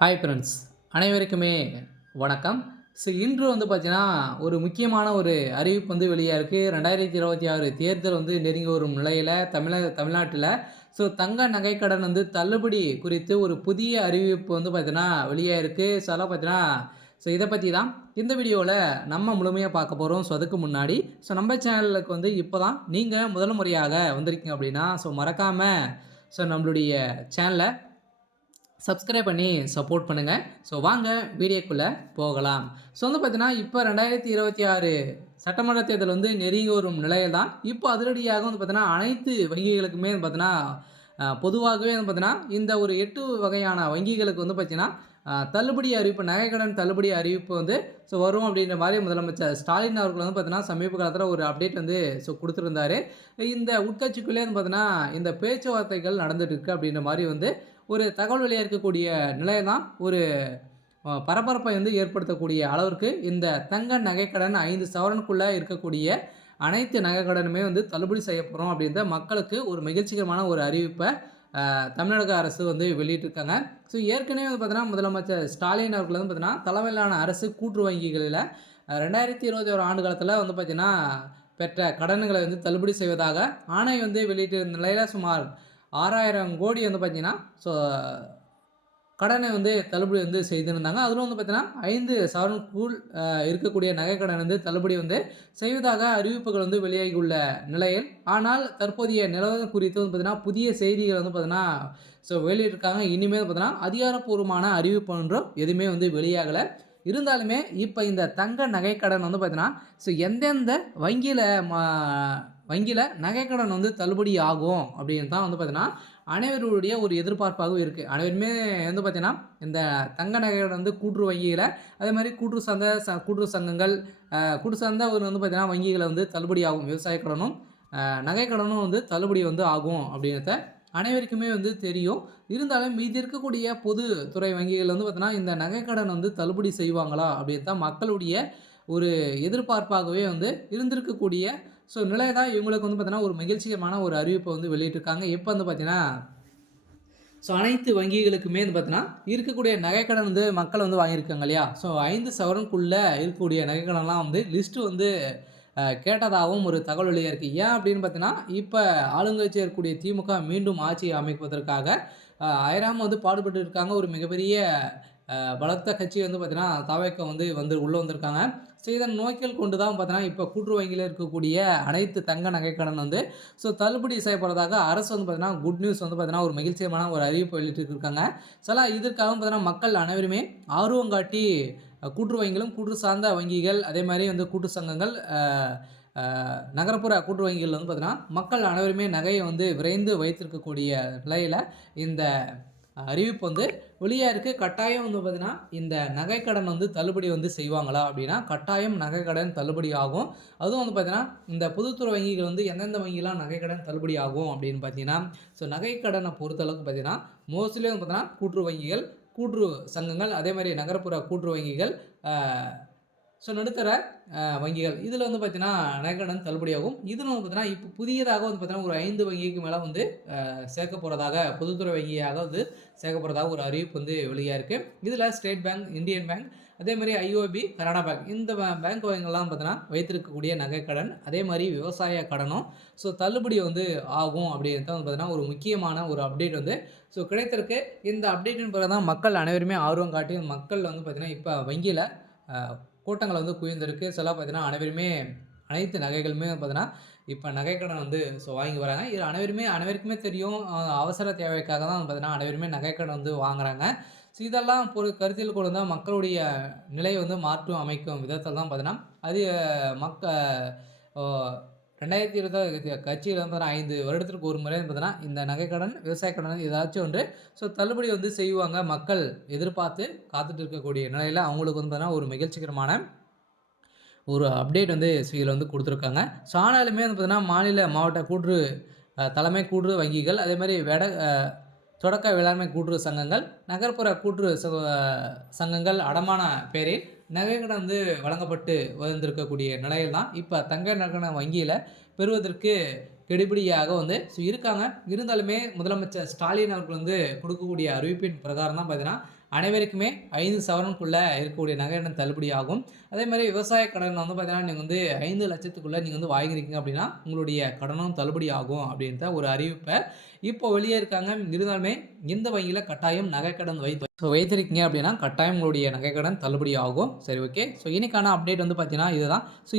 Hi friends, அனைவருக்குமே வணக்கம். இன்று பார்த்தீங்கன்னா, ஒரு முக்கியமான ஒரு அறிவிப்பு வெளியா இருக்கு. 2026 தேர்தல் நெருங்கி வரும் நிலையில தமிழ்நாட்டில தங்க நகைக்கடன் தள்ளுபடி குறித்து ஒரு புதிய அறிவிப்பு பார்த்தீங்கன்னா வெளியா இருக்கு. அதெல்லாம் பார்த்தீங்கன்னா, இத பத்தி தான் இந்த வீடியோல நம்ம முழுமையா பார்க்க போறோம். அதுக்கு முன்னாடி நம்ம சேனலுக்கு இப்ப தான் நீங்க முதல் முறையாக வந்திருக்கீங்க அப்படின்னா, மறக்காம நம்மளுடைய சேனல சப்ஸ்கிரைப் பண்ணி சப்போர்ட் பண்ணுங்க. வாங்க வீடியோக்குள்ள போகலாம். பார்த்தீங்கன்னா, இப்ப 2026 சட்டமன்ற தேர்தல் நெருங்கி வரும் நிலையில் தான், இப்போ அதிரடியாக பார்த்தீங்கன்னா, அனைத்து வங்கிகளுக்குமே பார்த்தீங்கன்னா, பொதுவாகவே பார்த்தீங்கன்னா, இந்த ஒரு 8 வகையான வங்கிகளுக்கு பார்த்தீங்கன்னா, தள்ளுபடி அறிவிப்பு, நகைக்கடன் தள்ளுபடி அறிவிப்பு வரும் அப்படின்ற மாரி முதலமைச்சர் ஸ்டாலின் அவர்கள் பார்த்தீங்கன்னா, சமீப காலத்தில ஒரு அப்டேட் குடுத்திருந்தாரு. இந்த உட்கட்சிக்குள்ளே பார்த்தீங்கன்னா, இந்த பேச்சுவார்த்தைகள் நடந்துட்டு இருக்கு அப்படின்ற மாரி ஒரு தகவல் வெளியா இருக்கக்கூடிய நிலைய தான் ஒரு பரபரப்பை ஏற்படுத்தக்கூடிய அளவிற்கு இந்த தங்க நகைக்கடன் 5 சவரனுக்குள்ள இருக்கக்கூடிய அனைத்து நகைக்கடனுமே தள்ளுபடி செய்ய போறோம் அப்படின்ற மக்களுக்கு ஒரு மகிழ்ச்சிகரமான ஒரு அறிவிப்பை தமிழக அரசு வெளியிட்டிருக்காங்க. ஏற்கனவே பார்த்தீங்கன்னா, முதலமைச்சர் ஸ்டாலின் அவர்கள் பார்த்தீங்கன்னா, தலைமையிலான அரசு கூட்டுறவு வங்கிகளில் 2021 ஆண்டு காலத்தில பார்த்தீங்கன்னா, பெற்ற கடன்களை தள்ளுபடி செய்வதாக ஆணை வெளியிட்டிருந்த நிலையில சுமார் 6000 கோடி பார்த்தீங்கன்னா, கடனை தள்ளுபடி செய்திருந்தாங்க. அதிலும் பார்த்தீங்கன்னா, 5 சவரனுக்குள் இருக்கக்கூடிய நகைக்கடன் தள்ளுபடி செய்வதாக அறிவிப்புகள் வெளியாகியுள்ள நிலையில், ஆனால் தற்போதைய நிலவரம் குறித்து பார்த்தீங்கன்னா, புதிய செய்திகள் பார்த்தீங்கன்னா வெளியிட்டிருக்காங்க. இனிமேல் பார்த்தீங்கன்னா, அதிகாரப்பூர்வமான அறிவிப்பு ஒன்றும் எதுவுமே வெளியாகல. இருந்தாலுமே இப்ப இந்த தங்க நகைக்கடன் பார்த்தீங்கன்னா, எந்தெந்த வங்கியில நகைக்கடன் தள்ளுபடி ஆகும் அப்படின்னு தான் பார்த்தீங்கன்னா, அனைவருடைய ஒரு எதிர்பார்ப்பாகவும் இருக்கு. அனைவருமே பார்த்தீங்கன்னா, இந்த தங்க நகைக்கடன் கூட்டுறவு வங்கியில, அதே மாரி கூட்டுறவு சங்கங்கள், கூட்டு சார்ந்த ஒரு பார்த்தீங்கன்னா, வங்கிகள தள்ளுபடி ஆகும். விவசாய கடனும், நகைக்கடனும் தள்ளுபடி ஆகும் அப்படின்றத அனைவருக்குமே தெரியும். இருந்தாலும் மீதி இருக்கக்கூடிய பொது துறை வங்கிகள் பார்த்தீங்கன்னா, இந்த நகைக்கடன் தள்ளுபடி செய்வாங்களா அப்படின்னு தான் மக்களுடைய ஒரு எதிர்பார்ப்பாகவே இருந்திருக்கக்கூடிய நிலை தான் இவங்களுக்கு பார்த்தீங்கன்னா, ஒரு மகிழ்ச்சிகரமான ஒரு அறிவிப்பை வெளியிட்டிருக்காங்க. எப்போ பார்த்தீங்கன்னா, அனைத்து வங்கிகளுக்குமே பார்த்தீங்கன்னா, இருக்கக்கூடிய நகைக்கடன் மக்கள் வாங்கியிருக்காங்க இல்லையா? 5 சவரனுக்குள்ள இருக்கக்கூடிய நகைக்கடன்லாம் லிஸ்ட்டு கேட்டதாகவும் ஒரு தகவல் வெளியா இருக்கு. ஏன் அப்படின்னு பார்த்தீங்கன்னா, இப்ப ஆளுங்கட்சியா இருக்கக்கூடிய திமுக மீண்டும் ஆட்சி அமைப்பதற்காக அயராம பாடுபட்டு இருக்காங்க. ஒரு மிகப்பெரிய பலத்த கட்சி பார்த்தீங்கன்னா, தாவேக்கா உள்ள வந்திருக்காங்க. இதன் நோக்கில் கொண்டு தான் பார்த்தீங்கன்னா, இப்போ கூட்டுறவு வங்கியில இருக்கக்கூடிய அனைத்து தங்க நகைக்கடன் தள்ளுபடி செய்யப்படுறதாக அரசு பார்த்தீங்கன்னா, குட் நியூஸ் பார்த்தீங்கன்னா, ஒரு மகிழ்ச்சிகரமான ஒரு அறிவிப்பு வெளியிட்டிருக்காங்க. இதற்காக பார்த்தீங்கன்னா, மக்கள் அனைவருமே ஆர்வம் காட்டி கூட்டுறவு வங்கிகளும், கூட்டுறவு சார்ந்த வங்கிகள், அதே மாரி கூட்டு சங்கங்கள், நகரப்புற கூட்டுறவு வங்கிகள் பார்த்தீங்கன்னா, மக்கள் அனைவருமே நகையை விரைந்து வைத்திருக்கக்கூடிய நிலையில இந்த அறிவிப்பு வெளியா இருக்கு. கட்டாயம் பார்த்தீங்கன்னா, இந்த நகைக்கடன் தள்ளுபடி செய்வாங்களா அப்படின்னா, கட்டாயம் நகைக்கடன் தள்ளுபடி ஆகும். அதுவும் பார்த்தீங்கன்னா, இந்த பொதுத்துறை வங்கிகள் எந்தெந்த வங்கிலாம் நகைக்கடன் தள்ளுபடி ஆகும் அப்படின்னு பார்த்தீங்கன்னா, நகைக்கடனை பொறுத்தளவுக்கு பார்த்தீங்கன்னா, மோஸ்ட்லி பார்த்தீங்கன்னா, கூட்டுறவு வங்கிகள், கூட்டுறவு சங்கங்கள், அதே மாரி நகரப்புற கூட்டுறவு வங்கிகள், நடுத்தர வங்கிகள் இதில் பார்த்தீங்கன்னா, நகைக்கடன் தள்ளுபடியாகும். இதில் பார்த்தீங்கன்னா, இப்போ புதியதாக பார்த்தீங்கன்னா, ஒரு 5 வங்கிக்கு மேலே சேர்க்க போறதாக, பொதுத்துறை வங்கியாக சேர்க்க போறதாக ஒரு அறிவிப்பு வெளியா இருக்கு. இதில் ஸ்டேட் பேங்க், இந்தியன் பேங்க், அதே மாரி ஐஓபி, கனரா பேங்க், இந்த பேங்க் வங்கிகள்லாம் பார்த்தீங்கன்னா, வைத்திருக்கக்கூடிய நகைக்கடன், அதே மாரி விவசாய கடனும் தள்ளுபடி ஆகும் அப்படின்றது பார்த்தீங்கன்னா, ஒரு முக்கியமான ஒரு அப்டேட் கிடைத்திருக்கு. இந்த அப்டேட்டின் பிறகு தான் மக்கள் அனைவருமே ஆர்வம் காட்டி மக்கள் பார்த்தீங்கன்னா, இப்போ வங்கியில கூட்டங்கள் குவிந்திருக்கு. பார்த்தீங்கன்னா, அனைத்து நகைகளுமே பார்த்தீங்கன்னா, இப்போ நகைக்கடன் வாங்கி வராங்க. இது அனைவருக்குமே தெரியும். அவசர தேவைக்காக தான் பார்த்தீங்கன்னா, அனைவருமே நகைக்கடன் வாங்குறாங்க. இதெல்லாம் கருத்தில் கொண்டு தான் மக்களுடைய நிலை மாற்றும் அமைக்கும் விதத்தில் தான் பார்த்தீங்கன்னா, அது மக்க ஓ 2020 கட்சியில் பார்த்தீங்கன்னா, 5 வருடத்திற்கு ஒரு முறை பார்த்தீங்கன்னா, இந்த நகைக்கடன், விவசாய கடன் ஏதாச்சும் ஒன்று தள்ளுபடி செய்வாங்க. மக்கள் எதிர்பார்த்து காத்துட்டு இருக்கக்கூடிய நிலையில அவங்களுக்கு பார்த்தீங்கன்னா, ஒரு மகிழ்ச்சிகரமான ஒரு அப்டேட் இதில் குடுத்துருக்காங்க. ஆனாலுமே பார்த்தீங்கன்னா, மாநில, மாவட்ட தலைமை கூட்டுறவு வங்கிகள், அதே மாரி தொடக்க வேளாண்மை கூட்டுறவு சங்கங்கள், நகர்ப்புற கூட்டுறவு சங்கங்கள் அடமான பேரில் நகைக்கடன் வழங்கப்பட்டு வந்திருக்கக்கூடிய நிலையில் தான் இப்போ தங்க நகை வங்கியில பெறுவதற்கு கெடுபிடியாக இருக்காங்க. இருந்தாலுமே முதலமைச்சர் ஸ்டாலின் அவர்கள் கொடுக்கக்கூடிய அறிவிப்பின் பிரகாரம் தான் பார்த்தீங்கன்னா, அனைவருக்குமே 5 சவரனுக்குள்ள இருக்கக்கூடிய நகை கடன் தள்ளுபடி ஆகும். அதே மாரி விவசாய கடன் வந்து பார்த்தீங்கன்னா, நீங்க வந்து 5,00,000க்குள்ள நீங்க வந்து வாங்கியிருக்கீங்க அப்படின்னா, உங்களுடைய கடனும் தள்ளுபடி ஆகும் அப்படின்ற ஒரு அறிவிப்ப இப்போ வெளியே இருக்காங்க. இருந்தாலுமே இந்த வங்கியில கட்டாயம் நகைக்கடன் வைத்திருக்கீங்க அப்படின்னா, கட்டாயம் உங்களுடைய நகைக்கடன் தள்ளுபடி ஆகும். சரி, ஓகே. ஸோ இன்னைக்கான அப்டேட் வந்து பார்த்தீங்கன்னா இதுதான். ஸோ